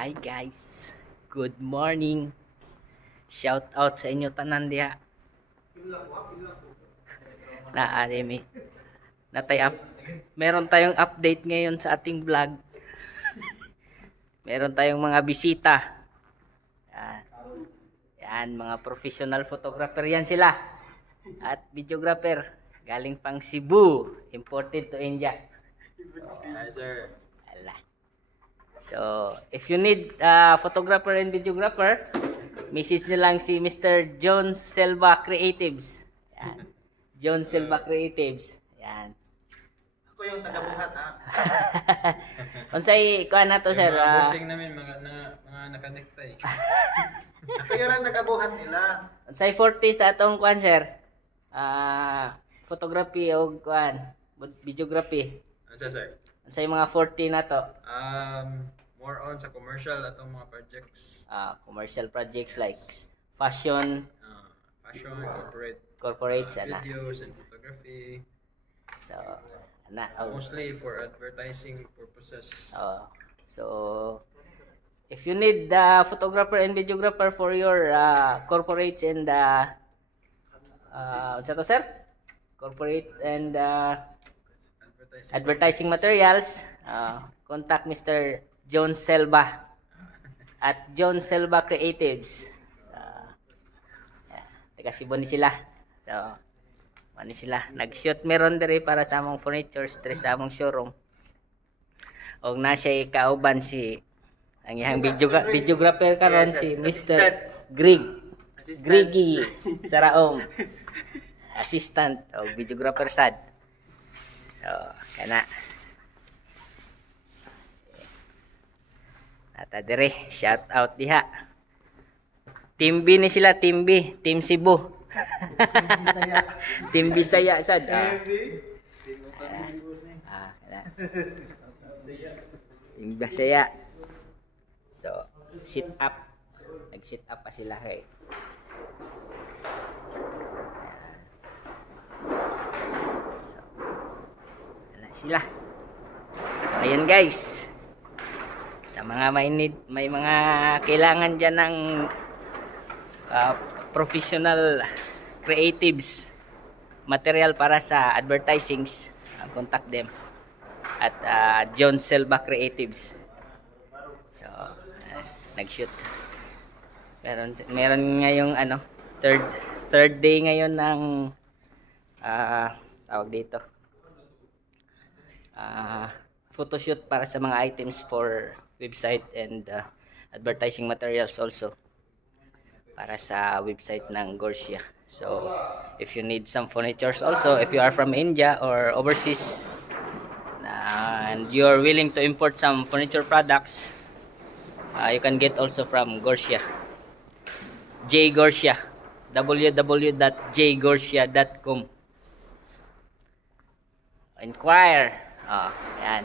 Hi guys, good morning. Shout out sa inyo tanan diha. Meron tayong update ngayon sa ating vlog. Meron tayong mga bisita. Yan, mga professional photographer yan sila. At videographer galing pang Cebu, imported to India. Hi, sir. So, if you need photographer and videographer, message nyo lang si Mr. John Selva Creatives. Yan. John Selva Creatives. Yan. Ako yung taga-buhat, ha? Unsay kuan na to, sir? Mga bossing namin, mga nakanektay. Ako yung ang taga-buhat nila. Unsay 40 sa atong kuan, sir? Photography o kuan, videography. Ano sir? Unsay mga 40 na to? More on sa commercial atong mga projects. Commercial projects like fashion, Fashion, corporate sana. videos and photography. So, Mostly for advertising purposes. So, if you need the photographer and videographer for your corporates and what's that, sir? Corporate and advertising materials, contact Mr. John Selva at John Selva Creatives. So, taga Cebu ni sila. So, ano sila? Nag-shoot meron diri para sa among furniture, stress sa among showroom. Og na siya kauban si ang iyang videographer karon si Mr. Griggy Saraom. Assistant o videographer sad. So, kana. Nata dire, shout out diha. Team B ni sila, Team B, Team Cebu. Team Bisaya sad. Team Bisaya. So, sit up. Nag-sit up pa sila kay. So, sila. So, ayan guys. Sa mga may mga kailangan dyan ng professional creatives material para sa advertisings, contact them at John Selva Creatives. So, nag-shoot. Meron ngayong third day ngayon ng tawag dito. Photoshoot para sa mga items for website and advertising materials also para sa website ng Gorsia. So, if you need some furnitures also, if you are from India or overseas and you are willing to import some furniture products, you can get also from Gorsia. J Gorsia, www.jgorsia.com. Inquire. Yan.